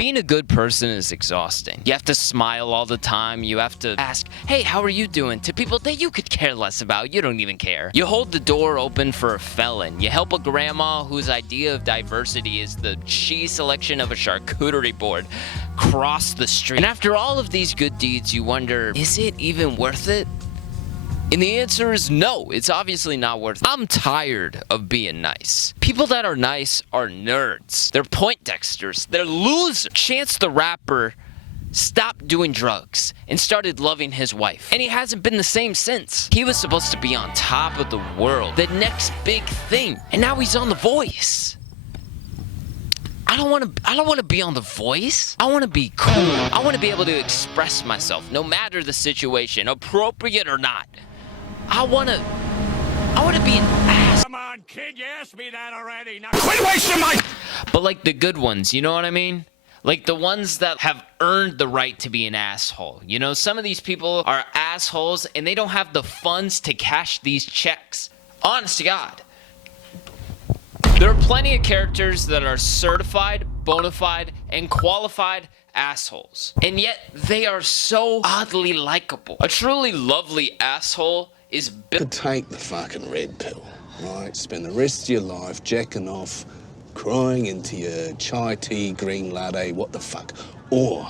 Being a good person is exhausting. You have to smile all the time. You have to ask, hey, how are you doing? To people that you could care less about. You don't even care. You hold the door open for a felon. You help a grandma whose idea of diversity is the cheese selection of a charcuterie board cross the street. And after all of these good deeds, you wonder, is it even worth it? And the answer is no, it's obviously not worth it. I'm tired of being nice. People that are nice are nerds. They're Poindexters. They're losers. Chance the Rapper stopped doing drugs and started loving his wife. And he hasn't been the same since. He was supposed to be on top of the world, the next big thing. And now he's on The Voice. I don't want to be on The Voice. I want to be cool. I want to be able to express myself no matter the situation, appropriate or not. I want to be an ass. Come on, kid, you asked me that already. Now quit wasting my... But like the good ones, you know what I mean? Like the ones that have earned the right to be an asshole. You know, some of these people are assholes and they don't have the funds to cash these checks. Honest to God. There are plenty of characters that are certified, bona fide, and qualified assholes. And yet they are so oddly likable. A truly lovely asshole is built. You could take the fucking red pill, right? Spend the rest of your life jacking off, crying into your chai tea, green latte, what the fuck. Or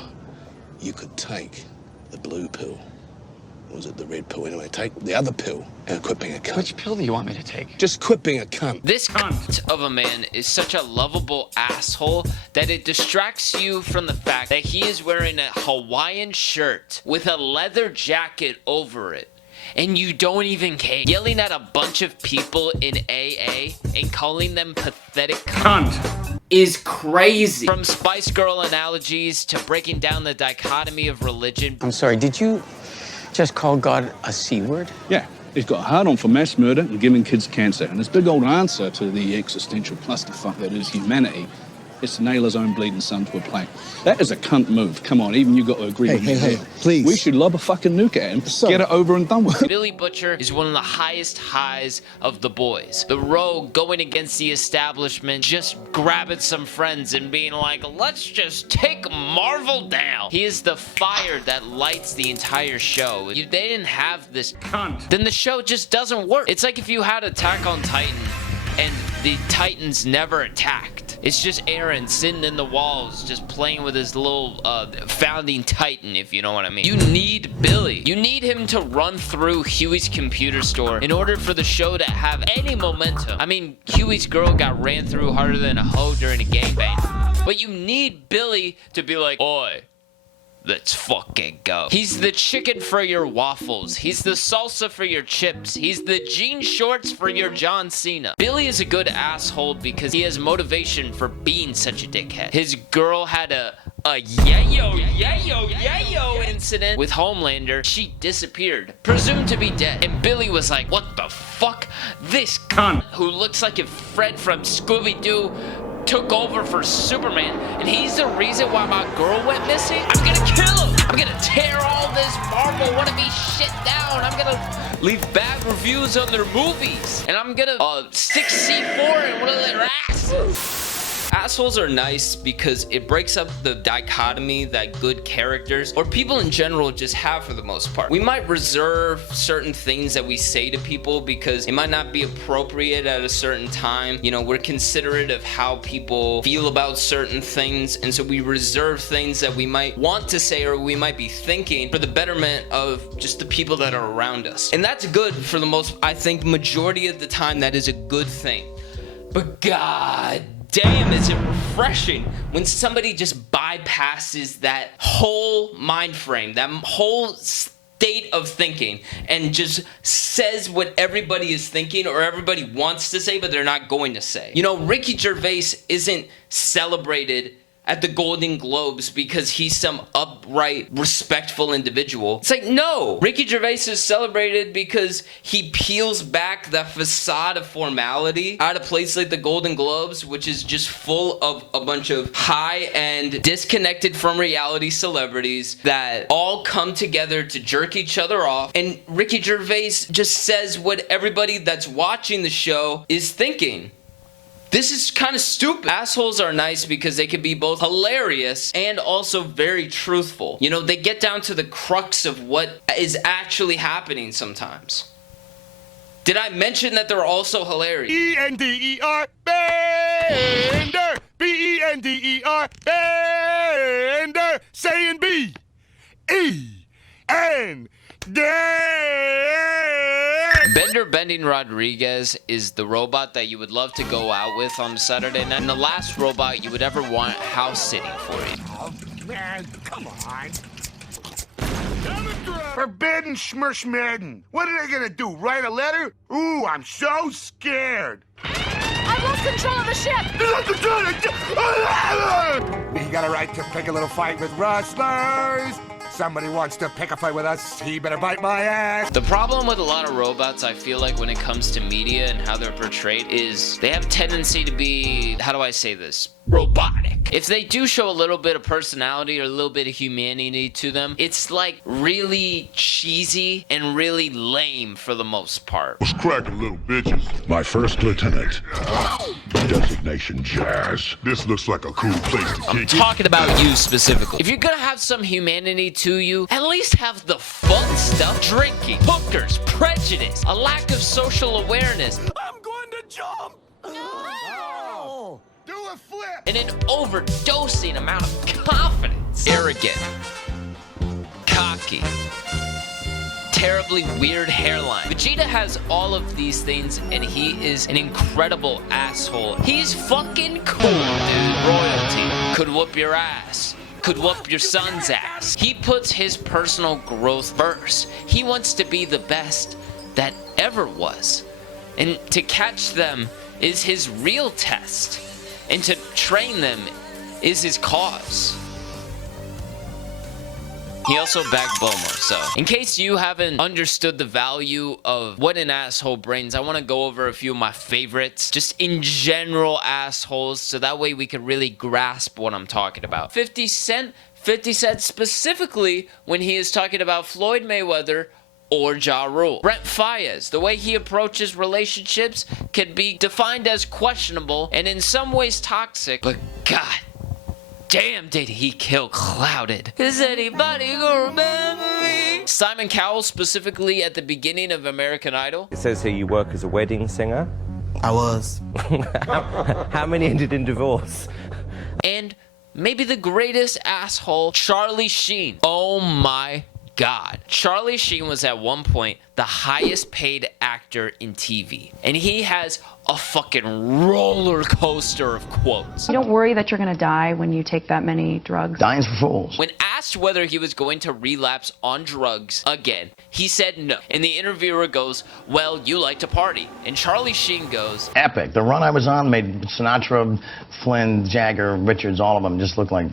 you could take the blue pill. Or was it the red pill? Anyway, take the other pill and quit being a cunt. Which pill do you want me to take? Just quit being a cunt. This cunt of a man is such a lovable asshole that it distracts you from the fact that he is wearing a Hawaiian shirt with a leather jacket over it. And you don't even care. Yelling at a bunch of people in AA and calling them pathetic cunt is crazy. From Spice Girl analogies to breaking down the dichotomy of religion. I'm sorry, did you just call God a C word? Yeah, he's got a hard-on for mass murder and giving kids cancer. And his big old answer to the existential clusterfuck that is humanity is to nail his own bleeding son to a plank. That is a cunt move. Come on, even you got to agree with me. Hey, please. We should lob a fucking nuke at him. Get it over and done with. Billy Butcher is one of the highest highs of the boys. The rogue going against the establishment, just grabbing some friends and being like, let's just take Marvel down. He is the fire that lights the entire show. If they didn't have this cunt, then the show just doesn't work. It's like if you had Attack on Titan and the Titans never attacked. It's just Aaron sitting in the walls, just playing with his little founding Titan, if you know what I mean. You need Billy. You need him to run through Huey's computer store in order for the show to have any momentum. I mean, Huey's girl got ran through harder than a hoe during a gangbang. But you need Billy to be like, oi, let's fucking go. He's the chicken for your waffles. He's the salsa for your chips. He's the jean shorts for your John Cena. Billy is a good asshole because he has motivation for being such a dickhead. His girl had a yayo incident with Homelander. She disappeared, presumed to be dead. And Billy was like, what the fuck? This cunt who looks like if Fred from Scooby-Doo took over for Superman, and he's the reason why my girl went missing. I'm gonna kill him. I'm gonna tear all this Marvel wannabe shit down. I'm gonna leave bad reviews on their movies, and I'm gonna stick C4 in one of their asses. Assholes are nice because it breaks up the dichotomy that good characters or people in general just have for the most part. We might reserve certain things that we say to people because it might not be appropriate at a certain time. You know, we're considerate of how people feel about certain things, and so we reserve things that we might want to say or we might be thinking for the betterment of just the people that are around us. And that's good for the most, I think, majority of the time that is a good thing. But God damn, is it refreshing when somebody just bypasses that whole mind frame, that whole state of thinking, and just says what everybody is thinking or everybody wants to say, but they're not going to say. You know, Ricky Gervais isn't celebrated at the Golden Globes because he's some upright, respectful individual. It's like, no, Ricky Gervais is celebrated because he peels back the facade of formality at a place like the Golden Globes, which is just full of a bunch of high-end, disconnected from reality celebrities that all come together to jerk each other off, and Ricky Gervais just says what everybody that's watching the show is thinking. This is kind of stupid. Assholes are nice because they can be both hilarious and also very truthful. You know, they get down to the crux of what is actually happening sometimes. Did I mention that they're also hilarious? E-N-D-E-R, Bender! B-E-N-D-E-R, Bender! Saying B. E-N-D. Bender Bending Rodriguez is the robot that you would love to go out with on Saturday night, and the last robot you would ever want house sitting for you. Oh, man, come on. Forbidden Schmerschmadden. What are they gonna do, write a letter? Ooh, I'm so scared. I've lost control of the ship! We got a right to pick a little fight with rustlers. Somebody wants to pick a fight with us, he better bite my ass. The problem with a lot of robots, I feel like, when it comes to media and how they're portrayed, is they have a tendency to be, how do I say this, robotic. If they do show a little bit of personality or a little bit of humanity to them, it's like really cheesy and really lame for the most part. What's cracking, little bitches? My first lieutenant. Designation Jazz. This looks like a cool place to I'm talking about you specifically. If you're gonna have some humanity to you, at least have the fun stuff. Drinking, hookers, prejudice, a lack of social awareness, I'm going to jump. No. Do a flip. and an overdosing amount of confidence. Arrogant, cocky, terribly weird hairline. Vegeta has all of these things, and he is an incredible asshole. He's fucking cool, dude. Royalty. Could whoop your ass. Could whoop your son's ass. He puts his personal growth first. He wants to be the best that ever was. And to catch them is his real test. And to train them is his cause. He also bagged Bomo, so in case you haven't understood the value of what an asshole brings, I want to go over a few of my favorites, just in general assholes, so that way we can really grasp what I'm talking about. 50 Cent specifically when he is talking about Floyd Mayweather or Ja Rule. Brent Faiyaz, the way he approaches relationships can be defined as questionable and in some ways toxic, but God damn, did he kill Clouded. Is anybody gonna remember me? Simon Cowell, specifically at the beginning of American Idol. It says here you work as a wedding singer. I was. How many ended in divorce? And maybe the greatest asshole, Charlie Sheen. Oh my God. Charlie Sheen was at one point the highest paid actor in TV. And he has a fucking roller coaster of quotes. You don't worry that you're going to die when you take that many drugs. Dying's for fools. When asked whether he was going to relapse on drugs again, he said no. And the interviewer goes, well, you like to party. And Charlie Sheen goes, Epic. The run I was on made Sinatra, Flynn, Jagger, Richards, all of them just look like,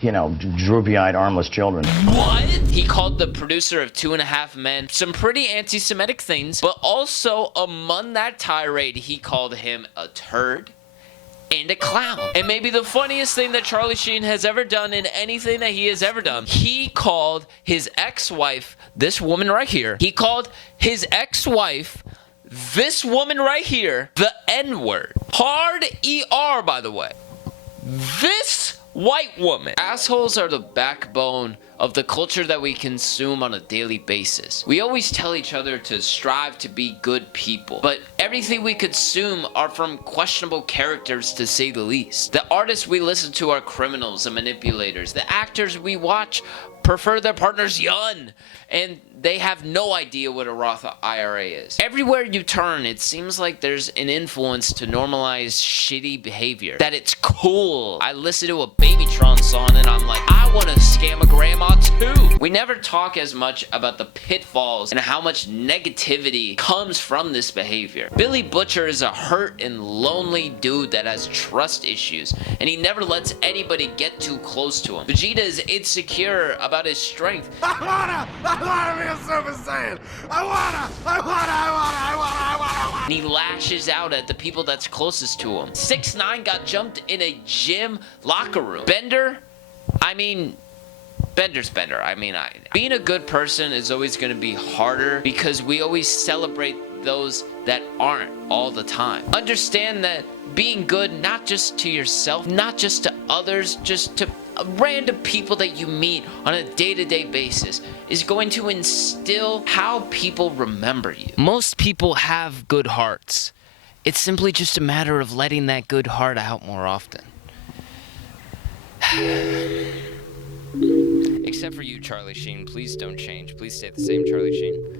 you know, droopy-eyed, armless children. what? He called the producer of 2.5 Men some pretty anti-Semitic things, but also among that tirade, he called him a turd and a clown. And maybe the funniest thing that Charlie Sheen has ever done in anything that he has ever done, he called his ex-wife, this woman right here, he called his ex-wife, this woman right here, the N-word. Hard ER, by the way. This white woman. Assholes are the backbone of the culture that we consume on a daily basis. We always tell each other to strive to be good people, but everything we consume are from questionable characters, to say the least. The artists we listen to are criminals and manipulators. The actors we watch prefer their partners young, and they have no idea what a Roth IRA is. Everywhere you turn, it seems like there's an influence to normalize shitty behavior. That it's cool. I listen to a Babytron song and I'm like, I want to scam a grandma too. We never talk as much about the pitfalls and how much negativity comes from this behavior. Billy Butcher is a hurt and lonely dude that has trust issues, and he never lets anybody get too close to him. Vegeta is insecure about his strength. I wanna be a Super Saiyan. I wanna. And he lashes out at the people that's closest to him. 6ix9ine got jumped in a gym locker room. Bender's Bender. Being a good person is always going to be harder because we always celebrate those that aren't all the time. Understand that being good, not just to yourself, not just to others, just to random people that you meet on a day-to-day basis, is going to instill how people remember you. Most people have good hearts. It's simply just a matter of letting that good heart out more often. Except for you, Charlie Sheen. Please don't change. Please stay the same, Charlie Sheen.